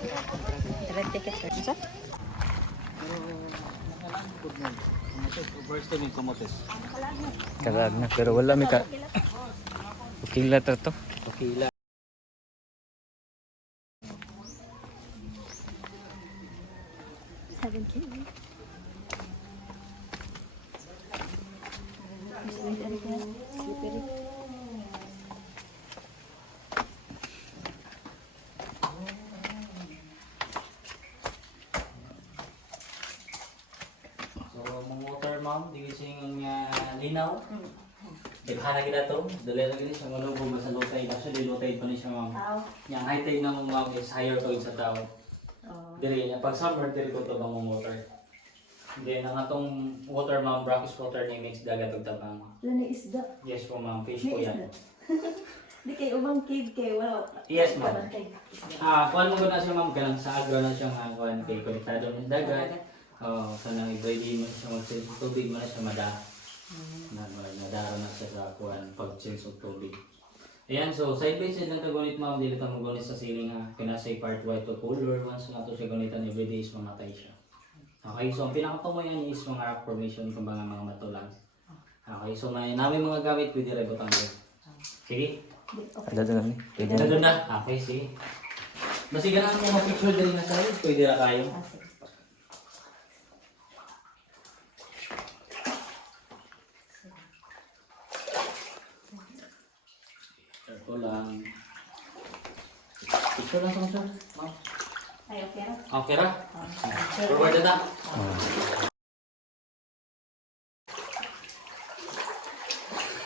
Direct ticket sir. Sa? First time yung kamotes. Karag na, pero wala may ka. Ukila to. Ukila. Ma'am, di kasi yung linaw. Tibhana kita to. Dali lang gini siya malubog sa low tide. Actually, low tide pa ni siya, ma'am. Yung high tide ng ma'am is higher to sa tao. Diri, pag summer, diri ko to bang water. Then, ang atong water, ma'am, brackish water ni mix dagat ug tabang. Lani isda. Yes po, ma'am. Fish po yan. Di kay umang cave kay wala. Yes, ma'am. Kuhan mo ko na siya, ma'am. Ganang sa agro na siya nga kuhan kay konektado ng dagat. Kanang i-ready mo siya mag-change ng tubig mo na siya madara na siya sa kuhan pag-change ng tubig. Ayan, so side by side lang kagunit, ma'am. Dili ka magunit sa ceiling ha. Kinasay part white to color. Once na ito siya gunitan everyday is mamatay siya. Okay, so ang pinakatumo yan is mga rock formation kung mga matulang. Okay, so may namin mga gamit pwede rin butang doon. Sige? Ada na. Pwede na doon na? Okay, sige. Basi ganaan mo mag-picture din na sa'yo. Pwede na kayo. Ito lang. Picture lang sir. Ma'am. Ay, okay ra. Okay ra? Forward na ta.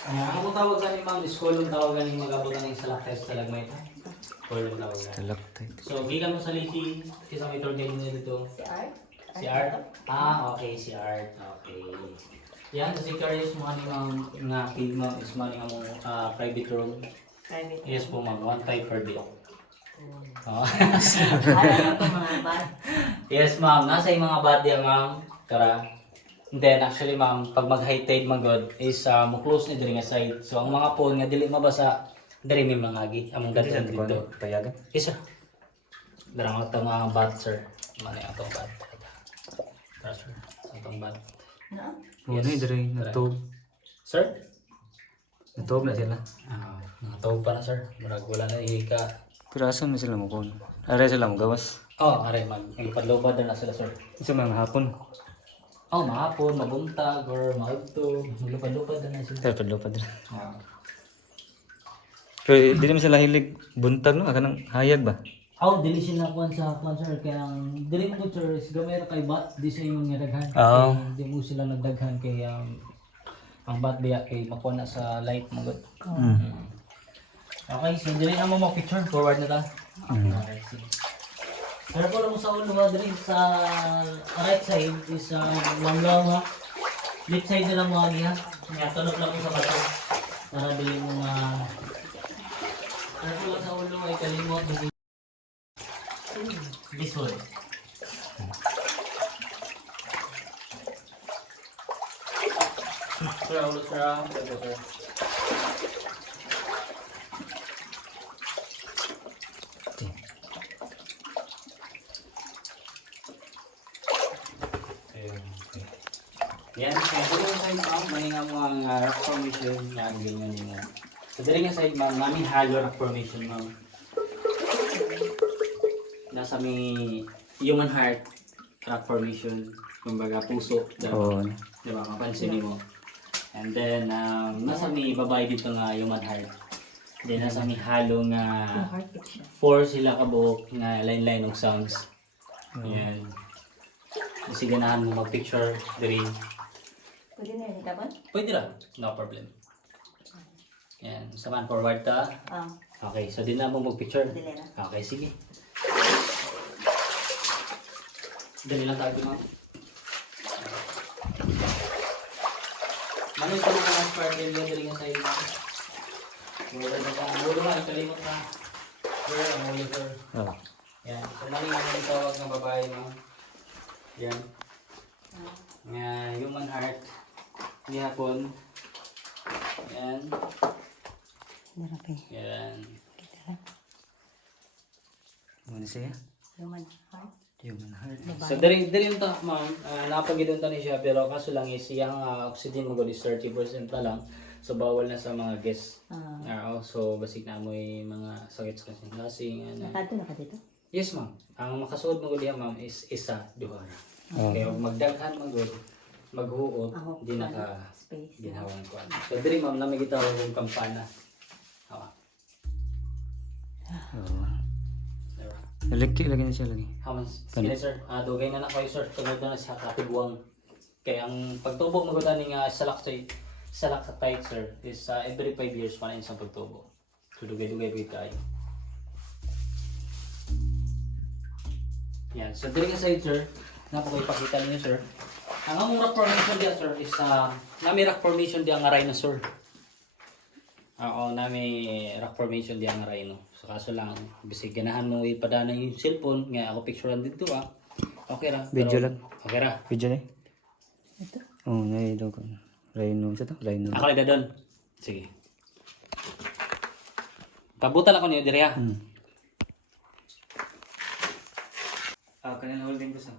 Ako tawag sa ni ma'am, school yung tawag ganing mag-abutan ng salaktes talagmay ito. School yung tawag ganing. Talagtay. So, gikan mo sa lisi, kasi may tour din dito. Si Art? Si Art? Okay, si Art. Okay. Yan, si Carius mo ni ma'am, nga kid mo is money nga mo private room. Private. Yes po ma'am, 1 type per day. Oh. Ano to mga bad? Yes ma'am, nasa yung mga bad yan ma'am. Tara. And then actually ma'am, pag mag-high tide magod is mo-close ni diri nga side. So ang mga pool nga dili mabasa, diri may mangagi. Among dadyan dito. Payagan. Yes sir. Darang atong mga bad sir. Mani atong bad. Tara sir. Atong bad. Na? Ano yung diri natog. Sir? Natog na sila. Natawag pa na sir. Murag wala na ihika. Pero asan na sila mo kon? Are sila mo gawas. Aray magpadlobad na sila sir. Isa mga hapon. Mahapon, mabuntag, or maugto. Lupad-lupad na sila. Pero padlopad rin. Pero di naman sila hilig buntag no? Akan ng hayag ba? Dili sila kuan sa kuan sir. Kaya dili mo sir, is gamay ra kay bat. Di sa imong daghan. Oo. Di mo sila nagdaghan kay ang bat biya kay makuha na sa light mo gud. Okay, so dili na mo picture forward na ta. Okay, sige. Pero kung mo sa ulo ha, dili sa right side is long ha. Left side na lang mo ha. Nga tunok lang mo sa bato. Para dili mo pero kung sa ulo ay kalimot dili. This one. Sir, ulo sir. Yan, kaya dito sa side ma'am, may nga mga rock formation, yan, ganyan mo. So dito nga side ma'am, namin hollow rock formation ma'am. Nasa may human heart rock formation, kumbaga puso, Oo. diba, mapansin mo. And then, nasa may babae dito nga human heart. Then nasa may hollow nga 4 sila kabuok nga line-line ng songs. Yan. Kasi ganahan mo mag-picture, diri. Pwede na yun, kapan? Pwede lang, no problem. Yan, samahan forward ta. Okay, so din na mo mag-picture. Dili na. Okay, sige. Dali lang tayo ma'am. Manong ito mga last part din yan, dali nga sa'yo ma'am. Mula na ka, mula na, kalimot na. Sir, ang muli sir. Yan, so manong ang tawag ng babae ma'am. Yan. Nga, human heart. Hindi hapon. Yan. Darapi. Yan. Kita lang. Ano siya? Human heart. Human heart. So diri yung ta ma'am, napagidon ta ni siya pero kaso lang is iyang oxygen mo is 30% na lang. So bawal na sa mga guests. So basic na mo mga sakit sa kasing ano. Nakato na ka dito? Yes ma'am. Ang makasuod mo diha ma'am is isa, duha ra. Kaya kung magdaghan magud maghuot di na ka Space. ginhawan ko. So diri ma'am na may gitawag yung kampana. Hawa. Oo. Diba? Electric lagi na siya lagi. Hamans, sige sir. Dugay na kayo sir. Tungod na siya katiguang. Kaya ang pagtubo magutan ni salak sir is every 5 years pa na isang pagtubo. So dugay-dugay po tayo. Yan. So diri nga side sir, napakipakita niyo sir. Ang among rock formation diya sir is nami rock formation diya nga rhinosaur. Oo, nami rock formation diya nga rhino. So kaso lang bisig ganahan mo ipadana yung cellphone nga ako picturean dito Okay ra. Video lang. Okay ra. Video na Ito? Oo, na ko. Rhino sa to? Rhino. Ako lang dadon. Sige. Pabutan ako niyo diri ha. Kanina holding ko sa.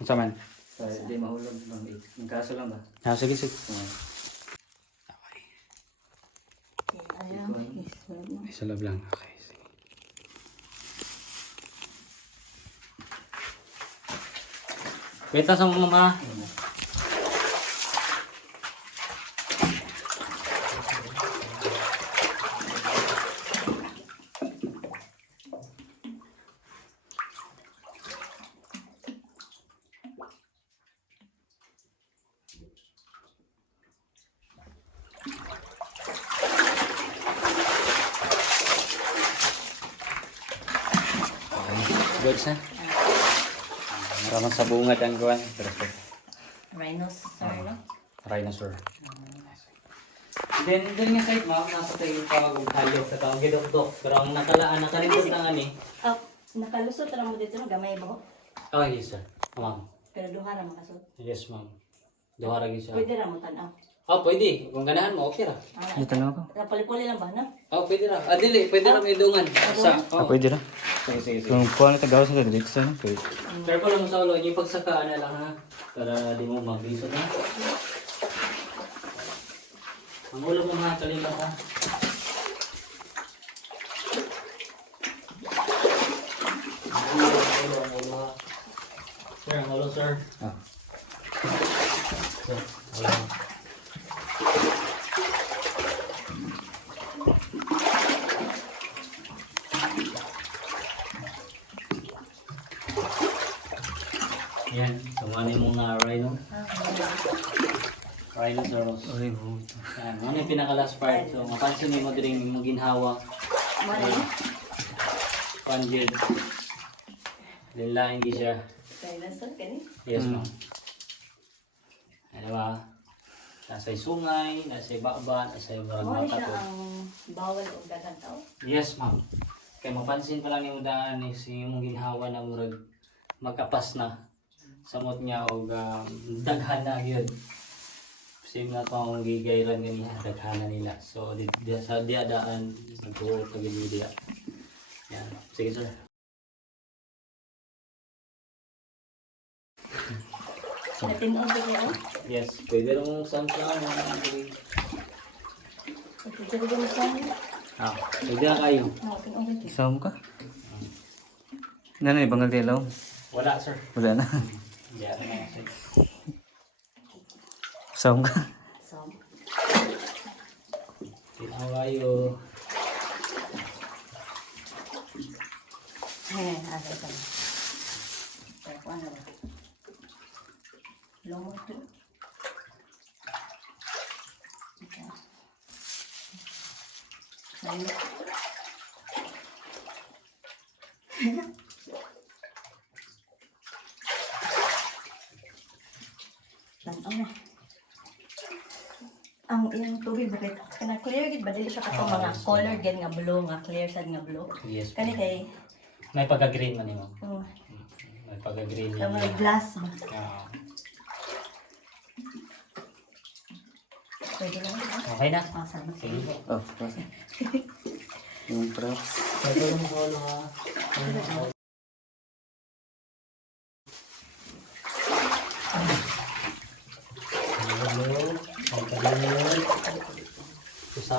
Unsa man? Di mahulog lang. Yung kaso lang ba? Sige sige. Ayan. Isa love lang. Okay. Sige. Wait lang sa mama. Good sa. Maraming sa bungad ang gawan. Perfect. Rhinosaur, no? Rhinosaur. Then nga side ma'am, nasa tayo yung pawag halyo sa tawag gidok-dok. Pero ang nakalimot na nga ni. Nakalusot ra mo dito, gamay ba ko? Oh yes sir. Ma'am. Pero duha ra makasot. Yes ma'am. Duha ra gyud siya. Pwede ra mo tan-aw. Oh, pwede. Kung ganahan mo, okay ra. Dito na ako. Pali-pali lang ba, no? Oh, pwede ra. Dili, pwede ra may dungan. Sa. Pwede na. Sige, sige, sige. Kung kuha na tagaw sa dito sa pwede. Careful lang sa ulo, yung pagsakaan na lang ha. Para di mo maglisod na. Ang ulo mo mga kalimbat ha. Ang ulo ha. Sir, ang ulo sir. Sir, ulo. Yan, sumani mo nga rhino. Rhinoceros. Ay, oh. Yan, ano yung pinaka-last part. So, mapansin mo din yung ginhawa. Mara no? Panjid. Lila, hindi siya. Dinosaur kani? Yes, ma'am. Ano ba? Nasa sungay, nasa baba, nasa barang Mo siya makato. ang bawal og daghang tao. Yes, ma'am. Kaya mapansin pa lang yung daan is yung ginhawa na murag magkapas na. Samot niya o daghan na yun. Same na itong gigayran ganiha, daghan na nila. So, sa diadaan, nagtuot na ginidia. Yan. Sige, sir. Natin-on ko niya. Yes, pwede rin mong sunflower. Pwede mo sa akin. Pwede na kayo. Natin-on ko niya. Isama ka? Nanay, bangal dilaw? Wala, sir. Wala na. Hindi na lang, sir. Isama ka? So, Tinaw kayo. asa ito. Pero kung ano ba? Lumot ko. Ayun. Tanaw na. Ang iyang tubig bakit kana clear gid ba dili siya kato mga color gid nga blue nga clear sad nga blue. Yes. Kani kay May pagka-green man mo. May pagka-green sa yan. mga glass ba. Pwede lang ba? Okay na. Sama. Sige po. Oh, yung props. Pwede lang po ha.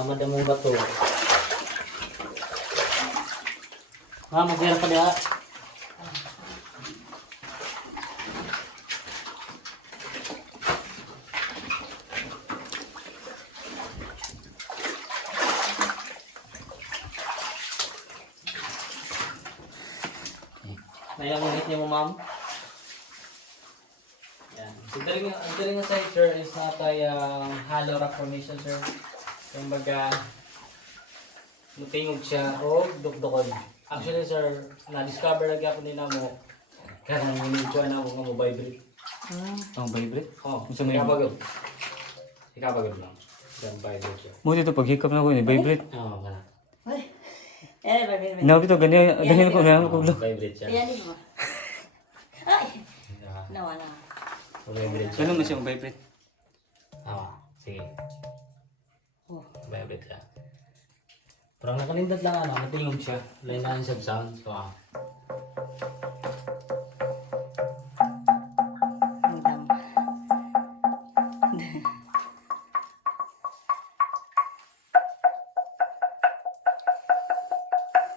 Tama na mong bato. Mag-ira pa diha. May ang unit niyo mo, ma'am? Yan. So, dali nga side, sir, is natay hollow rock formation, sir. Yung baga, mutingog siya o dukdukon. Actually, sir, na-discover lagi ako nila mo. Karang minigkuhan na ako nga mo vibrate. Ang vibrate? Oo, Gusto mo yung- ikapagod. Ikapagod lang. Yan, vibrate siya. Mo dito pag hikap na ko ni vibrate. Oo, kana. Ay. Baby. Nabi to ganyan ko na ko. Vibrate siya. Yan mo. Ay. Yeah. Nawala. Vibrate siya. Ano man siya ang vibrate? Oo, sige. Oh. Vibrate siya. Parang nakalindot lang ano, matingog siya. Lain-lain siya sound. So, Ang dam.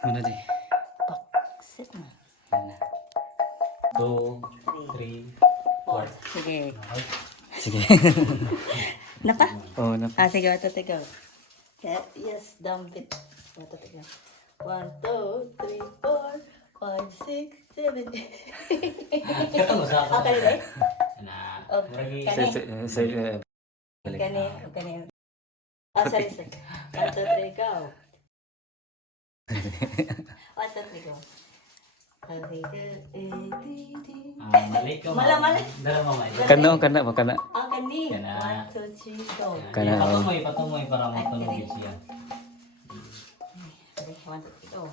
Muna di. Sit na. Yan na. 2, 3, 4. Sige. Sige. Napa? Oh, na. Sige, ito, tigaw. Yes, dump it. Ito, tigaw. 1, 2, 3, 4, 5, 6, 7, 8. Kata mo sa Okay, eh? na. Oh, Maragi. kani. Sa Kani. Sorry, sir. 1, 2, 3, go. 1, 2, 3, go. Mali ka. Mali. Dala mo may. kana makana. Kani. Kana. 1, 2, 3, go. Kana, oh. Patumoy para matunog Ay, siya. Okay, 1, 2, 3, go.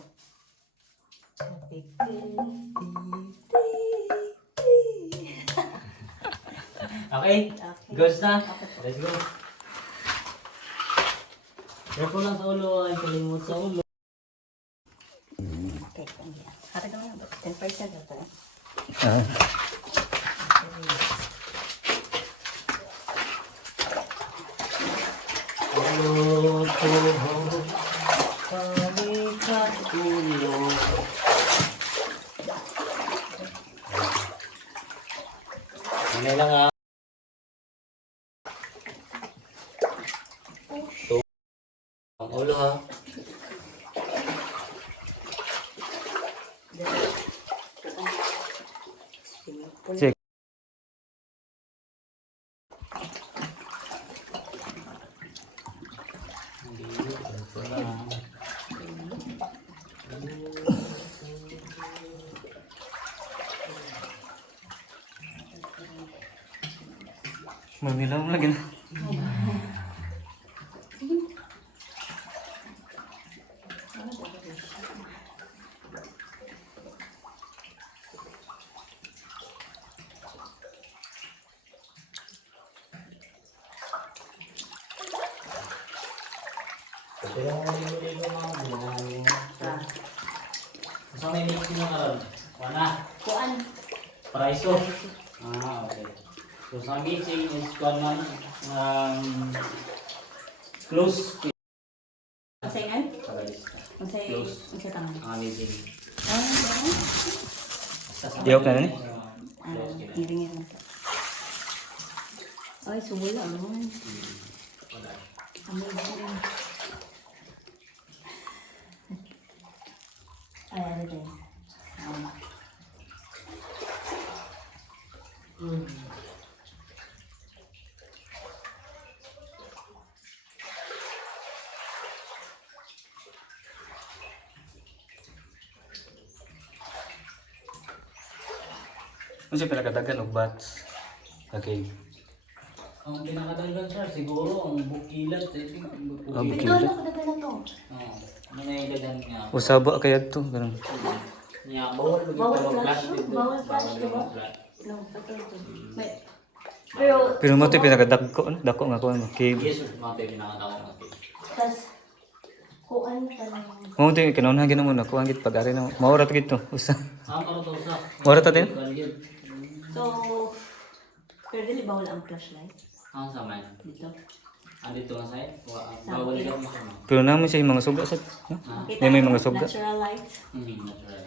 Okay? Goes na? Let's go. Careful lang sa ulo, ay kalimut sa ulo. Okay, hati ka na ba? 10% na ito. Ah. Ulo, tuho, palikat ulo. Ano lang ah. Ang ulo ha. Sige. Mamilaw lagi na. Sa may mixing mo karon. Wala. Kuan. Paraiso. Okay. So sa mixing is kuan man close to Ang sayan? kabalista. Ang say, Close. ang say tangan. Amazing. Iyok na ni? Hiringin mo ito. Ay, sumula naman. Amazing. Ay, ano din. Ano siya pinakadagan og bats? Okay. Ang pinakadagdag sir, siguro ang bukilat. I think ang Ah, bukilat. bukilat. Ito, nakadagan na to. Ano na yung dadan niya? Usaba kaya to, ganun. Niya, bawal lagi Bawal parang flash plastic. to, bawal flash to. Bawal flash. No, ito. May- Pero, Pero mo to pinakadako, dako nga ko ano, cave. Yes sir, mga tayo pinakatawa natin. tas, kuan ka lang. Mo to kinaunahan ginamo na ko angit pag-ari na. Maura to gito. Usa. Karon to sa. Maura ta din? So, pero dili bawal ang flashlight Ang sa man. dito. Andito nga sa'yo. Bawal lang mo siya. Pero naman siya yung mga suga sa... No? Kita May mo, mga suga. natural light. Natural.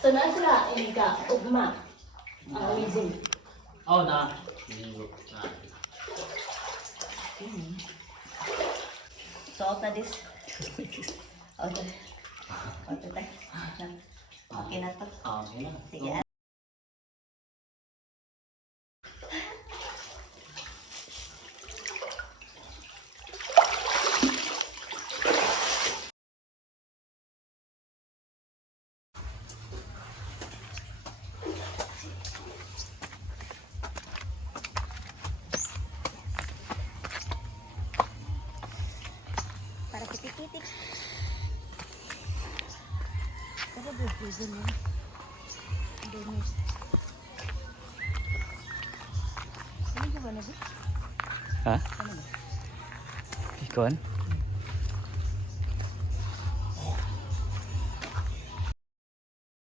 So na sila ini ka ugma. Ang amazing. Oh, na. Linggo. So after this. Okay. Okay tayo. Okay na to. Okay na. Sige. Para kitik-kitik. Para bubuzin mo. Dumi. Ano ba na ba? Ha? Ano ba? Ikaw?